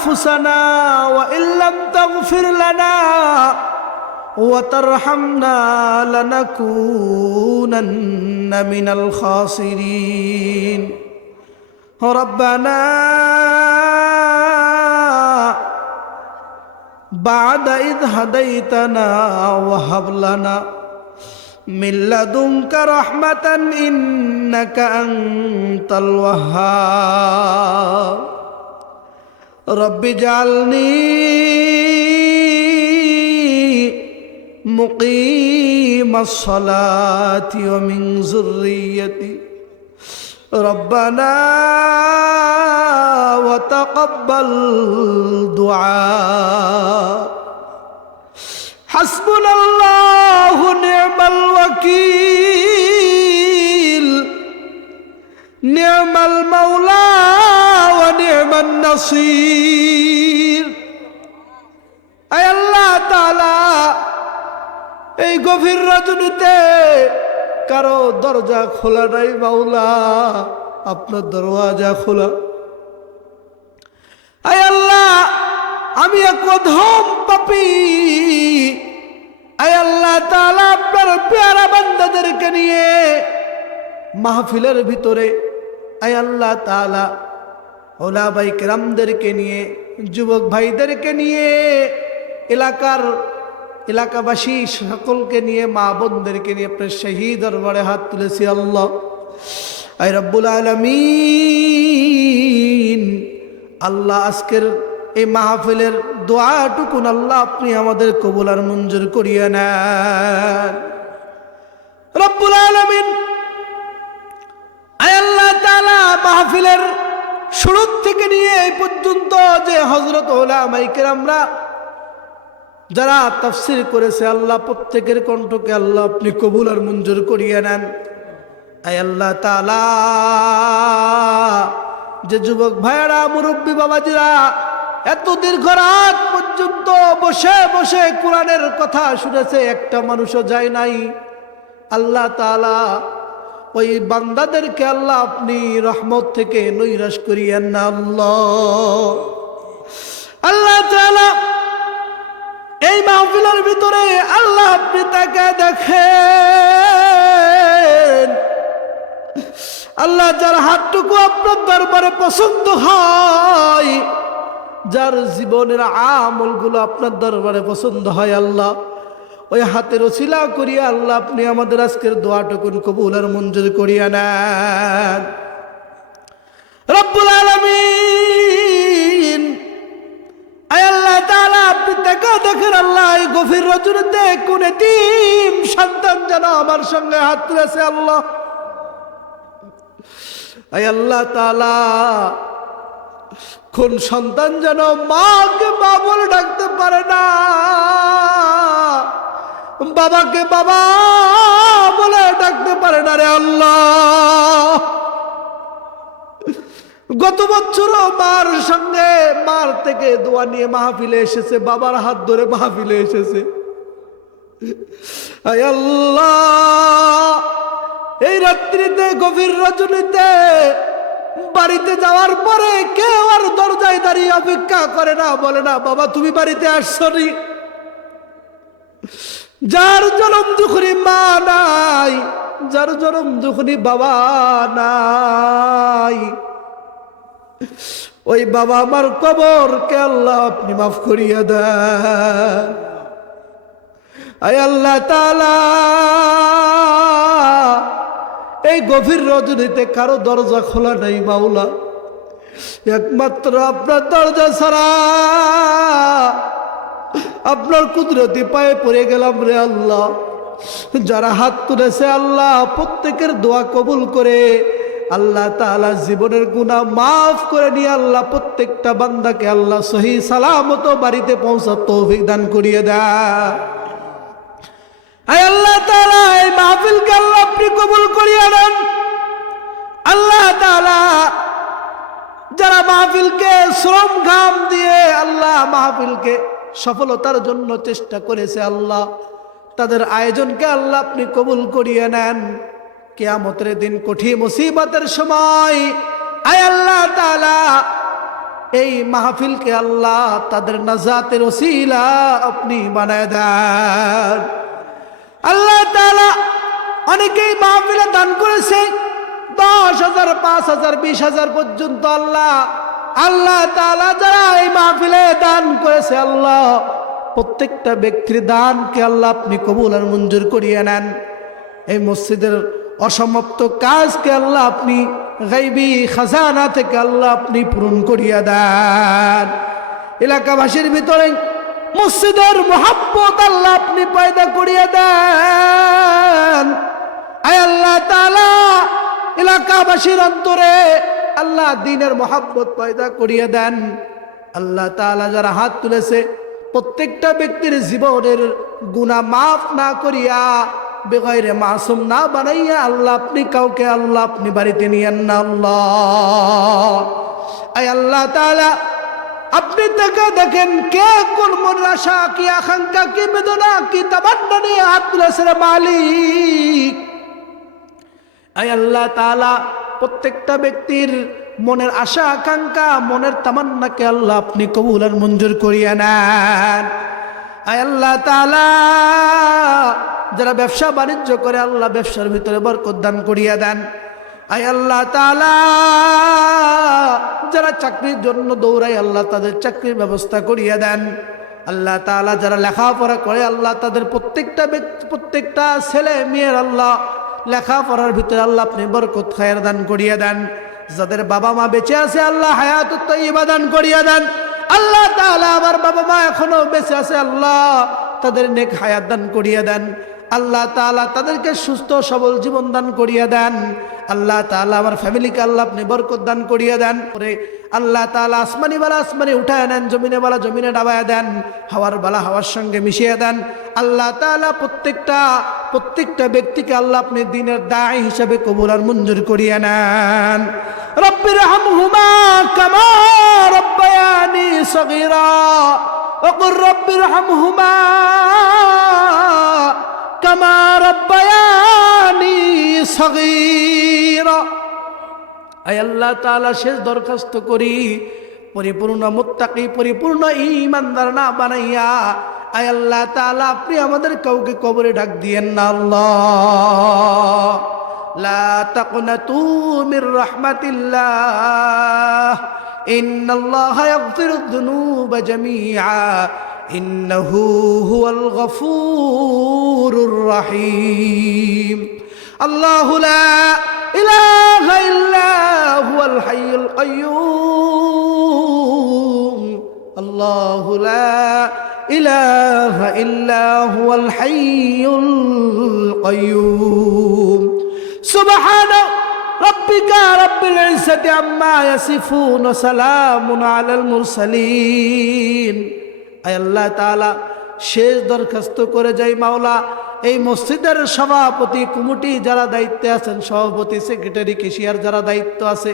أنفسنا وإن لم تغفر لنا وترحمنا لنكونن من الخاسرين ربنا بعد إذ هديتنا وهب لنا من لدنك رحمة إنك أنت الوهاب رب اجعلني مقيم الصلاة ومن ذريتي ربنا وتقبل دعاء حسبنا الله ونعم الوكيل نعم المولى ونعم النصير أي الله تعالى এই গভীর রজনীতে কারো দরজা খোলা নাই মাওলা, আপনার দরওয়াজা খোলা। আয় আল্লাহ, আমি এক অধম পাপী। আয় আল্লাহ তাআলা, আপনার পেয়ারা বান্দাদেরকে নিয়ে মাহফিলের ভিতরে, আয় আল্লাহ তাআলা ওলামাই কেরামদেরকে নিয়ে, যুবক ভাইদেরকে নিয়ে, এলাকাবাসী সকলকে নিয়ে, মা বোনদেরকে নিয়ে আপনার শহীদ দরবারে হাত তুলেছি আল্লাহ। আয় রব্বুল আলামিন, আল্লাহ আজকের এই মাহফিলের দোয়াটুকুন আল্লাহ আপনি আমাদের কবুল আর মঞ্জুর করিয়ে নেন রব্বুল আলামিন। আয় আল্লাহ তাআলা, মাহফিলের শুরু থেকে নিয়ে এই পর্যন্ত যে হযরত ওলামায়ে কেরামরা যারা তাফসীর করেছে আল্লাহ, প্রত্যেকের কণ্ঠকে আল্লাহ আপনি কবুল আর মঞ্জুর করিয়ে নেন। আয় আল্লাহ তাআলা, যে যুবক ভাইয়েরা, মুরব্বী বাবাজিরা এত দীর্ঘ রাত পর্যন্ত বসে বসে কোরআনের কথা শুনেছে, একটা মানুষও যায় নাই, আল্লাহ তাআলা ওই বান্দাদেরকে আল্লাহ আপনি রহমত থেকে নৈরাশ করিয়েন না আল্লাহ। আল্লাহ তাআলা এই মাহফিলের ভিতরে আল্লাহ আপনি তাকে দেখেন আল্লাহ, যার হাতটুকু আপনার দরবারে পছন্দ হয়, যার জীবনের আমলগুলো আপনার দরবারে পছন্দ হয় আল্লাহ, ওই হাতের ওসিলা করিয়া আল্লাহ আপনি আমাদের আজকের দোয়াটুকুন কবুল আর মঞ্জুর করিয়া নেন রব্বুল আলামিন। আয় আল্লাহ তাআলা, আপনি তাকে দেখেন আল্লাহ, এই গভীর রজনীতে কোন এতিম সন্তান যেন আমার সঙ্গে হাত তুলেছে আল্লাহ। আয় আল্লাহ তাআলা, কোন সন্তান যেন মাকে মা বলে ডাকতে পারে না, বাবাকে বাবা বলে ডাকতে পারে না রে আল্লাহ। গত বছর মার সঙ্গে, মার থেকে দোয়া নিয়ে মাহফিলে এসেছে, বাবার হাত ধরে মাহফিলে এসেছে। আয় আল্লাহ, এই রাত্রিতে গভীর রজনীতে বাড়িতে যাওয়ার পরে কেউ আর দরজায় দাঁড়িয়ে অপেক্ষা করে না, বলে না বাবা তুমি বাড়িতে আসছনি। যার জনম দুঃখী মা নাই, যার জনম দুঃখী বাবা নাই, ওই বাবা আমার কবরকে আল্লাহ আপনি মাফ করিয়া দেন। আয় আল্লাহ তাআলা, এই গভীর রজনীতে কারো দরজা খোলা নাই মাওলা, একমাত্র আপনার দরজা ছাড়া। আপনার কুদরতি পায়ে পড়ে গেলাম রে আল্লাহ। যারা হাত তুলেছে আল্লাহ, প্রত্যেকের দোয়া কবুল করে আল্লাহ তাআলা জীবনের গুনাহ মাফ করে নিয়ে আল্লাহ প্রত্যেকটা বান্দাকে আল্লাহ সহি সালামত বাড়িতে পৌঁছার তৌফিক দান করিয়ে দেয়। আয় আল্লাহ তাআলা, এই মাহফিলকে আল্লাহ আপনি কবুল করিয়ে নেন আল্লাহ তাআলা। যারা মাহফিলকে শ্রম ঘাম দিয়ে আল্লাহ মাহফিলকে সফলতার জন্য চেষ্টা করেছে আল্লাহ, তাদের আয়োজনকে আল্লাহ আপনি কবুল করিয়ে নেন। কিয়ামতের দিন কঠিন মুসিবতের সময় আয় আল্লাহ তাআলা এই মাহফিলকে আল্লাহ তাদের নাজাতের ওসিলা আপনি বানায় দেন। আল্লাহ তাআলা অনেকেই মাহফিলে দান করেছে 10,000, 5,000, 20,000 পর্যন্ত। আল্লাহ তাআলা যারা এই মাহফিলে দান করেছে আল্লাহ প্রত্যেকটা ব্যক্তির দানকে আল্লাহ আপনি কবুল আর মঞ্জুর করিয়ে নেন। এই মসজিদের অসমাপ্ত কাজকে আল্লাহ আপনি গায়বী খাজানা থেকে আল্লাহ আপনি পূরণ করিয়া দেন। এলাকাবাসীর ভিতরে মসজিদের মুহাব্বত আল্লাহ আপনি পয়দা করিয়া দেন। আয় আল্লাহ তাআলা এলাকাবাসীর অন্তরে আল্লাহ দ্বীনের মুহাব্বত পয়দা করিয়া দেন। আল্লাহ তাআলা যারা হাত তুলেছে প্রত্যেকটা ব্যক্তির জীবনের গুনাহ মাফ না করিয়া বেগাইরে মাসুম না বানাইয়া আল্লাহ আপনি কাউকে আল্লাহ আপনি বাড়িতে নিয়েন না আল্লাহ। আয় আল্লাহ তাআলা আপনি দেখেন কে কোন মনের আশা কি আকাঙ্ক্ষা কি বেদনা কি তামান্না নিয়ে হাত তুলেছে মালিক। আয় আল্লাহ তাআলা প্রত্যেকটা ব্যক্তির মনের আশা আকাঙ্ক্ষা মনের তামান্নাকে আল্লাহ আপনি কবুল আর মঞ্জুর করিয়া নেন। আয় আল্লাহ তাআলা যারা ব্যবসা বাণিজ্য করে আল্লাহ ব্যবসার ভিতরে বরকত দান করিয়া দেন। আয় আল্লাহ তাআলা যারা চাকরির জন্য দৌড়ায় আল্লাহ তাদের চাকরির ব্যবস্থা করিয়া দেন। আল্লাহ তাআলা যারা লেখাপড়া করে আল্লাহ তাদের প্রত্যেকটা ছেলে মেয়ের আল্লাহ লেখাপড়ার ভিতরে আল্লাহ আপনি বরকত খায়ের দান করিয়া দেন। যাদের বাবা মা বেঁচে আছে আল্লাহ হায়াতুত তাইয়্যিবা দান করিয়া দেন। আল্লাহ তাআলা আমার বাবা মা এখনো বেঁচে আছে আল্লাহ তাদের নেক হায়াত দান করিয়া দেন। আল্লাহ তাআলা তাদেরকে সুস্থ সবল জীবন দান করিয়া দেন। আল্লাহ তাআলা আমার ফ্যামিলিকে আল্লাহ আপনি বরকত দান করিয়া দেন। পরে আল্লাহ তাআলা আসমানি বালা আসমানে উঠায় নেন, জমিনে বালা জমিনে ডাবায়া দেন, হাওয়ার বালা হাওয়ার সঙ্গে মিশিয়ে দেন। আল্লাহ তাআলা প্রত্যেকটা ব্যক্তিকে আল্লাহ আপনি দ্বীনের দাঈ হিসাবে কবুল আর মঞ্জুর করিয়া নেন। রব্বিরহামহুমা কামা রব্বায়ানি সগীরা ওয়াকুর রব্বিরহামহুমা কামা রব্বায়ানি সগীরা। আয় আল্লাহ তাআলা শেষ দরখাস্ত করি পরিপূর্ণ মুত্তাকি পরিপূর্ণ ঈমানদার না বানাইয়া আয় আল্লাহ তাআলা আপনি আমাদের কাউকে কবরে ডাক দিয়েন না আল্লাহ। লা তাকনাতু মির রাহমাতিল্লাহ ইন্নাল্লাহা ইয়াগফিরুয যুনুবা জামিআ ইন্নাহু হুয়াল গফুরুর রহিম। আল্লাহু লা ইলাহা ইল্লা হুয়াল হাইয়ুল কাইয়্যুম। আল্লাহু লা ইলাহা ইল্লা হুয়াল হাইয়ুল কাইয়্যুম। সুবহানা রাব্বিকা রাব্বিল ইজ্জাতি আম্মা ইয়াসিফুন ওয়া সালামুন আলাল মুরসালিন। আয় আল্লাহ তাআলা শেষ দরখাস্ত করে যাই মাওলা এই মসজিদের সভাপতি কমিটি যারা দায়িত্বে আছেন সভাপতি সেক্রেটারি কেশিয়ার যারা দায়িত্ব আছে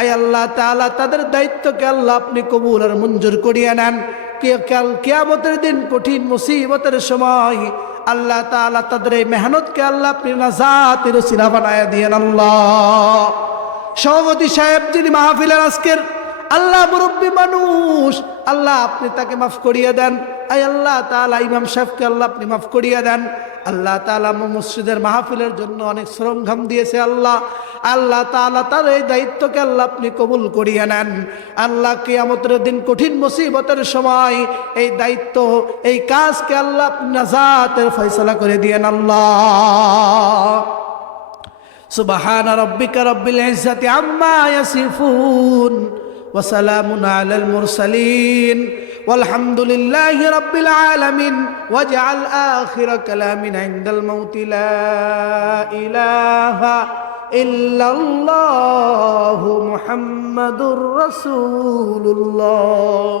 আয় আল্লাহ তাআলা তাদের দায়িত্বকে আল্লাহ আপনি কবুল আর মঞ্জুর করিয়ে নেন। কিয়ামতের দিন কঠিন মুসিবতের সময় আল্লাহ তাআলা তাদের এই মেহনতকে আল্লাহ আপনি নাজাতের ওসিলা বানায়া দিয়েন আল্লাহ। সভাপতি সাহেব যিনি মাহফিলের আজকের আল্লাহ মুরব্বী মানুষ আল্লাহ আপনি তাকে মাফ করিয়ে দেন। আয় আল্লাহ তাআলা ইমাম সাহেবকে আল্লাহ আপনি মাফ করিয়ে দেন। আল্লাহ তাআলা মসজিদের মাহফিলের জন্য অনেক শ্রম ঘাম দিয়েছে আল্লাহ তাআলা তার এই দায়িত্বকে আল্লাহ আপনি কবুল করিয়ে নেন। আল্লাহ কিয়ামতের দিন কঠিন মুসিবতের সময় এই দায়িত্ব এই কাজকে আল্লাহ আপনি নাজাতের ফয়সালা করে দিয়েন আল্লাহ। সুবহানা রাব্বিকা রাব্বিল ইজ্জাতি আম্মা ইয়াসিফুন ওয়া সালামুন আলাল মুরসালিন والحمد لله رب العالمين واجعل آخر كلامنا عند الموت لا إله إلا الله محمد رسول الله.